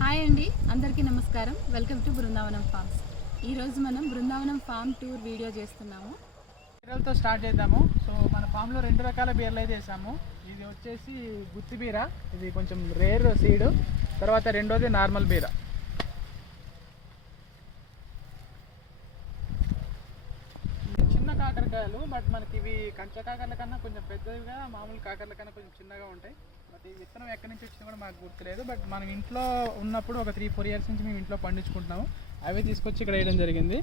Hi అండి, అందరికీ నమస్కారం. Welcome to Brindavanam farms. ఈరోజు మనం బృందావనం ఫార్మ్ టూర్ వీడియో చేస్తున్నాము. బీరలతో స్టార్ట్ చేద్దాము. సో మన ఫామ్లో 2 రకాల బీరలు అయితే వేసాము. ఇది వచ్చేసి గుత్తి బీర, ఇది కొంచెం రేర్ సీడ్. తర్వాత రెండోది నార్మల్ బీర. చిన్న కాకరకాయలు, బట్ మనకి ఇవి కంచె కాకరల కన్నా కొంచెం పెద్దవిగా, మామూలు కాకరల కన్నా కొంచెం చిన్నగా ఉంటాయి. బట్ ఈ విత్తనం ఎక్కడి నుంచి వచ్చినా కూడా మాకు గుర్తులేదు. బట్ మనం ఇంట్లో ఉన్నప్పుడు ఒక 3-4 ఇయర్స్ నుంచి మేము ఇంట్లో పండించుకుంటున్నాము. అవే తీసుకొచ్చి ఇక్కడ వేయడం జరిగింది.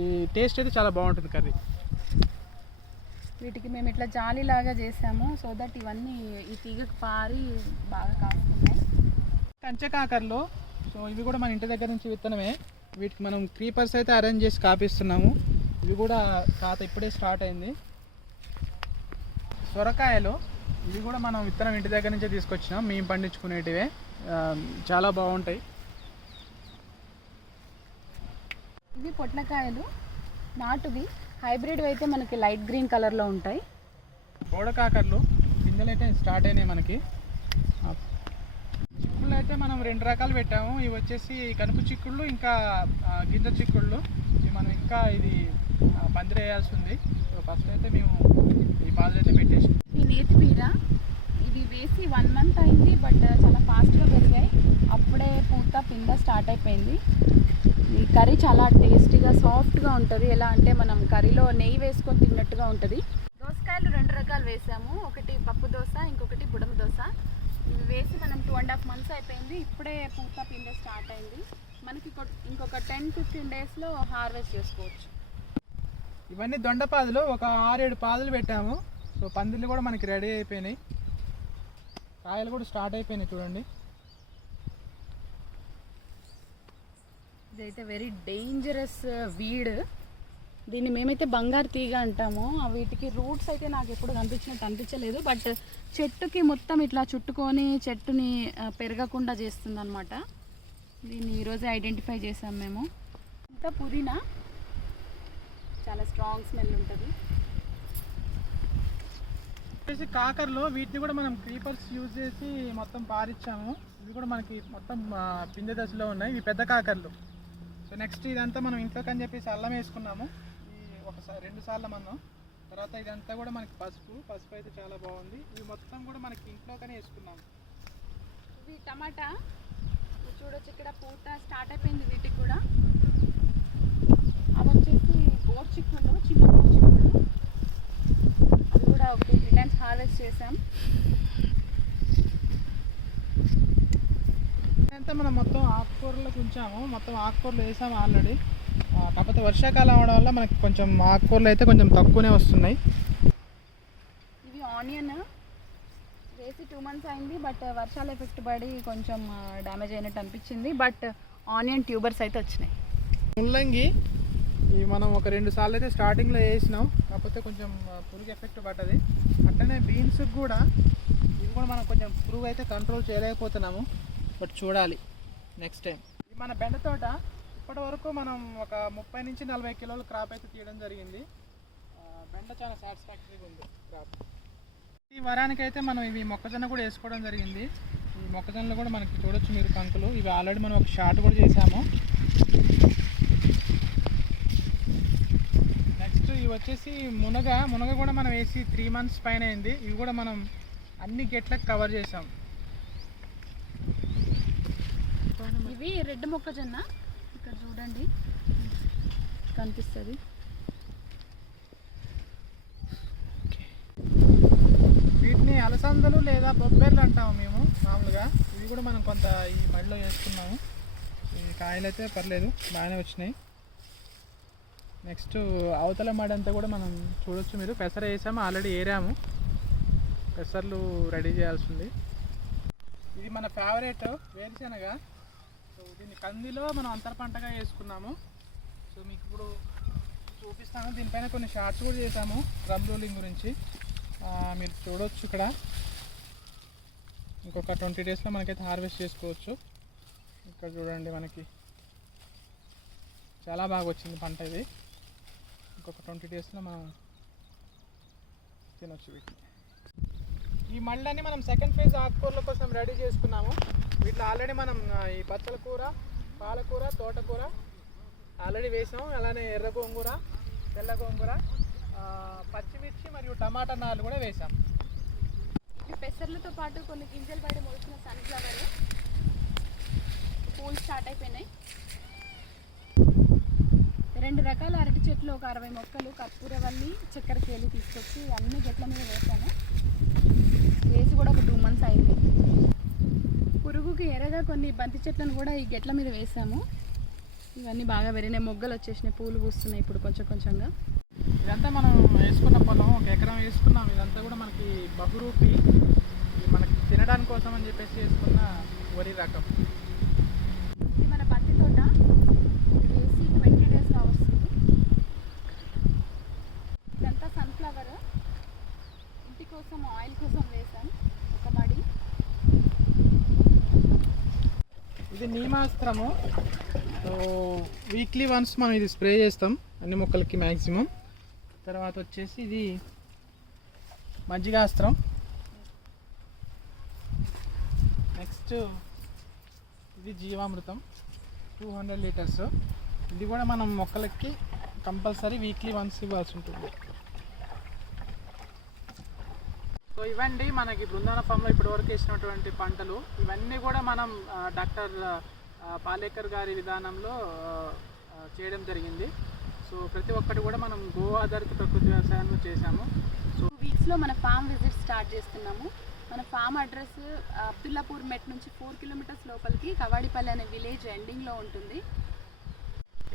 ఈ టేస్ట్ అయితే చాలా బాగుంటుంది కర్రీ. వీటికి మేము ఇట్లా జాలీలాగా చేసాము, సో దట్ ఇవన్నీ ఈ తీగకు పారి బాగా కాస్తున్నాయి. కంచె కాకరలు, సో ఇవి కూడా మన ఇంటి దగ్గర నుంచి విత్తనమే. వీటికి మనం క్రీపర్స్ అయితే అరేంజ్ చేసి కాపిస్తున్నాము. ఇవి కూడా ఖాతా ఇప్పుడే స్టార్ట్ అయింది. సొరకాయలు, ఇవి కూడా మనం విత్తనం ఇంటి దగ్గర నుంచే తీసుకొచ్చినాం, మేము పండించుకునేటివే. చాలా బాగుంటాయి. ఇవి పొట్లకాయలు, నాటువి. హైబ్రిడ్ అయితే మనకి లైట్ గ్రీన్ కలర్లో ఉంటాయి. బోడకాకర్లు గింజలు అయితే స్టార్ట్ అయినాయి మనకి. చిక్కుళ్ళు అయితే మనం 2 రకాలు పెట్టాము. ఇవి వచ్చేసి కనుపు చిక్కుళ్ళు, ఇంకా గింజ చిక్కుళ్ళు. ఇవి మనం ఇంకా ఇది పందిరి వేయాల్సి ఉంది. సో ఫస్ట్ అయితే మేము ఈ పాదులు అయితే పెట్టేసి. ఈ నేతి బీర, ఇది వేసి 1 మంత్ అయింది, బట్ చాలా ఫాస్ట్గా పెరిగాయి. అప్పుడే పూత పింద స్టార్ట్ అయిపోయింది. ఈ కర్రీ చాలా టేస్టీగా సాఫ్ట్గా ఉంటుంది. ఎలా అంటే మనం కర్రీలో నెయ్యి వేసుకొని తిన్నట్టుగా ఉంటుంది. దోసకాయలు 2 రకాలు వేసాము. ఒకటి పప్పు దోశ, ఇంకొకటి బుడమ దోశ. ఇవి వేసి మనం 2.5 months అయిపోయింది. ఇప్పుడే పూత పింద స్టార్ట్ అయింది. మనకి ఇంకొక 10-15 డేస్లో హార్వెస్ట్ చేసుకోవచ్చు. ఇవన్నీ దొండపాదులు, ఒక 6-7 పాదులు పెట్టాము. సో పందిళ్ళు కూడా మనకి రెడీ అయిపోయినాయి. కాయలు కూడా స్టార్ట్ అయిపోయినాయి చూడండి. ఇదైతే వెరీ డేంజరస్ వీడ్. దీన్ని మేమైతే బంగారు తీగ అంటాము. వీటికి రూట్స్ అయితే నాకు ఎప్పుడు కనిపించినట్టు అనిపించలేదు, బట్ చెట్టుకి మొత్తం ఇట్లా చుట్టుకొని చెట్టుని పెరగకుండా చేస్తుంది అనమాట. దీన్ని ఈరోజే ఐడెంటిఫై చేసాం మేము. ఇంకా పుదీనా చాలా స్ట్రాంగ్ స్మెల్ ఉంటుంది. వచ్చేసి కాకరలు, వీటిని కూడా మనం క్రీపర్స్ యూజ్ చేసి మొత్తం పారిచ్చాము. ఇవి కూడా మనకి మొత్తం పిందె దశలో ఉన్నాయి. ఇవి పెద్ద కాకరలు. సో నెక్స్ట్ ఇదంతా మనం ఇంట్లోకి అని చెప్పేసి అల్లం వేసుకున్నాము. ఈ 2 సార్లు మనం. తర్వాత ఇదంతా కూడా మనకి పసుపు అయితే చాలా బాగుంది. ఇవి మొత్తం కూడా మనకి ఇంట్లోకనే వేసుకున్నాము. ఇవి టమాటా చూడొచ్చు, ఇక్కడ పూత స్టార్ట్ అయిపోయింది. వీటికి కూడా అవి వచ్చేసి బోర్ చిక్కుళ్ళు, చిన్న బోర్ చిక్కుళ్ళు. అది కూడా ఒక 2-3 times హార్వెస్ట్ చేసాం. ఇదంతా మనం మొత్తం ఆకుకూరలకు ఉంచాము. మొత్తం ఆకుకూరలు వేసాము ఆల్రెడీ. కాకపోతే వర్షాకాలం అవడం వల్ల మనకి కొంచెం ఆకుకూరలు అయితే కొంచెం తక్కువనే వస్తున్నాయి. ఇవి ఆనియన్ వేసి 2 months అయింది, బట్ వర్షాల ఎఫెక్ట్ పడి కొంచెం డ్యామేజ్ అయినట్టు అనిపించింది. బట్ ఆనియన్ ట్యూబర్స్ అయితే వచ్చినాయి. ముల్లంగి, ఇవి మనం ఒక 2 సార్లు అయితే స్టార్టింగ్లో వేసినాం, కాకపోతే కొంచెం పురుగు ఎఫెక్ట్ పడ్డది. అట్లనే బీన్స్కి కూడా, ఇవి కూడా మనం కొంచెం పురుగు అయితే కంట్రోల్ చేయలేకపోతున్నాము. బట్ చూడాలి నెక్స్ట్ టైం. ఇది మన బెండ తోట. ఇప్పటి వరకు మనం ఒక 30-40 కిలోల క్రాప్ అయితే తీయడం జరిగింది. బెండ చాలా సాటిస్ఫాక్టరీగా ఉంది క్రాప్. ఈ వరానికి అయితే మనం ఇవి మొక్కజొన్న కూడా వేసుకోవడం జరిగింది. ఈ మొక్కజొన్నలు కూడా మనకి చూడొచ్చు మీరు కంకులు. ఇవి ఆల్రెడీ మనం ఒక షార్ట్ కూడా చేసాము. నెక్స్ట్ ఇవి వచ్చేసి మునగ కూడా మనం వేసి 3 months పైన అయింది. ఇవి కూడా మనం అన్ని గెట్లకు కవర్ చేసాం. ఇవి రెడ్ మొక్కజొన్న, ఇక్కడ చూడండి కనిపిస్తుంది. వీటిని అలసందలు లేదా బొబ్బెర్లు అంటాము మేము మామూలుగా. ఇవి కూడా మనం కొంత ఈ మడిలో వేసుకున్నాము. ఈ కాయలు అయితే పర్లేదు, బాగానే వచ్చినాయి. నెక్స్ట్ అవతల మడి అంతా కూడా మనం చూడొచ్చు మీరు. పెసర వేసాము, ఆల్రెడీ ఏరాము. పెసర్లు రెడీ చేయాల్సింది. ఇది మన ఫేవరెట్ వేరుశెనగ. సో దీన్ని కందిలో మనం అంతర పంటగా వేసుకున్నాము. సో మీకు ఇప్పుడు చూపిస్తాను. దీనిపైన కొన్ని షార్ట్స్ కూడా చేసాము డ్రమ్ రోలింగ్ గురించి. మీరు చూడవచ్చు ఇక్కడ. ఇంకొక 20 daysలో మనకైతే హార్వెస్ట్ చేసుకోవచ్చు. ఇక్కడ చూడండి, మనకి చాలా బాగా వచ్చింది పంట. ఇది ఇంకొక 20 daysలో మనం తినొచ్చు వీటిని. ఈ మళ్ళీ మనం సెకండ్ ఫేజ్ ఆకుకూరల కోసం రెడీ చేసుకున్నాము. వీటిలో ఆల్రెడీ మనం ఈ బచ్చల కూర, పాలకూర, తోటకూర ఆల్రెడీ వేసాం. అలానే ఎర్ర గోంగూర, తెల్ల గోంగూర, పచ్చిమిర్చి మరియు టమాటా నాళ్ళు కూడా వేసాం. ఈ పెసర్లతో పాటు కొన్ని గింజలు పడి మొలిచిన సన్ఫ్లవర్ పూలు స్టార్ట్ అయిపోయినాయి. 2 రకాల అరటి చెట్లు, ఒక 60 మొక్కలు, కర్పూరవల్లి, చక్కెరకేళి తీసుకొచ్చి అన్ని గెట్ల మీద వేసాను. వేసి కూడా ఒక 2 months అయింది. పురుగుకి ఎరగా కొన్ని బంతి చెట్లను కూడా ఈ గెట్ల మీద వేసాము. ఇవన్నీ బాగా పెరిగినాయి, మొగ్గలు వచ్చేసినాయి, పూలు పూస్తున్నాయి ఇప్పుడు కొంచెం కొంచెంగా. ఇదంతా మనం వేసుకున్న పొలం, 1 ఎకరం వేసుకున్నాం. ఇదంతా కూడా మనకి బహురూపి, మనకి తినడానికి కోసం అని చెప్పేసి వేసుకున్న వరి రకం. ఇది మన బంతి తోట, ఇది వేసి 20 days వస్తుంది. ఇదంతా సన్ఫ్లవర్, ఇంటి కోసం ఆయిల్ కోసం వేసాం ఒక మడి. ఇది నీమాస్త్రము. సో వీక్లీ వన్స్ మనం ఇది స్ప్రే చేస్తాం అన్ని మొక్కలకి మ్యాక్సిమం. తర్వాత వచ్చేసి ఇది మజ్జిగాస్త్రం. నెక్స్ట్ ఇది జీవామృతం 200 లీటర్స్. ఇది కూడా మనం మొక్కలకి కంపల్సరీ వీక్లీ వన్స్ ఇవ్వాల్సి ఉంటుంది. సో ఇవండి మనకి బృందావన ఫామ్లో ఇప్పటివరకు వేసినటువంటి పంటలు. ఇవన్నీ కూడా మనం డాక్టర్ పాలేకర్ గారి విధానంలో చేయడం జరిగింది. సో ప్రతి ఒక్కటి కూడా మనం గో ఆధారిత ప్రకృతి వ్యవసాయంలో చేశాము. సో 2 weeksలో మన ఫామ్ విజిట్ స్టార్ట్ చేస్తున్నాము. మన ఫామ్ అడ్రస్ అబ్దుల్లాపూర్ మెట్ నుంచి 4 kilometers లోపలికి కవాడిపల్లి అనే విలేజ్ ఎండింగ్లో ఉంటుంది.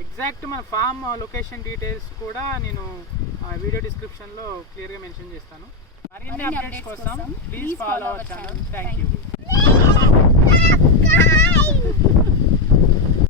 ఎగ్జాక్ట్ మన ఫామ్ లొకేషన్ డీటెయిల్స్ కూడా నేను వీడియో డిస్క్రిప్షన్లో క్లియర్గా మెన్షన్ చేస్తాను. మరిన్ని అప్డేట్స్ కోసం please follow our channel. Thank you.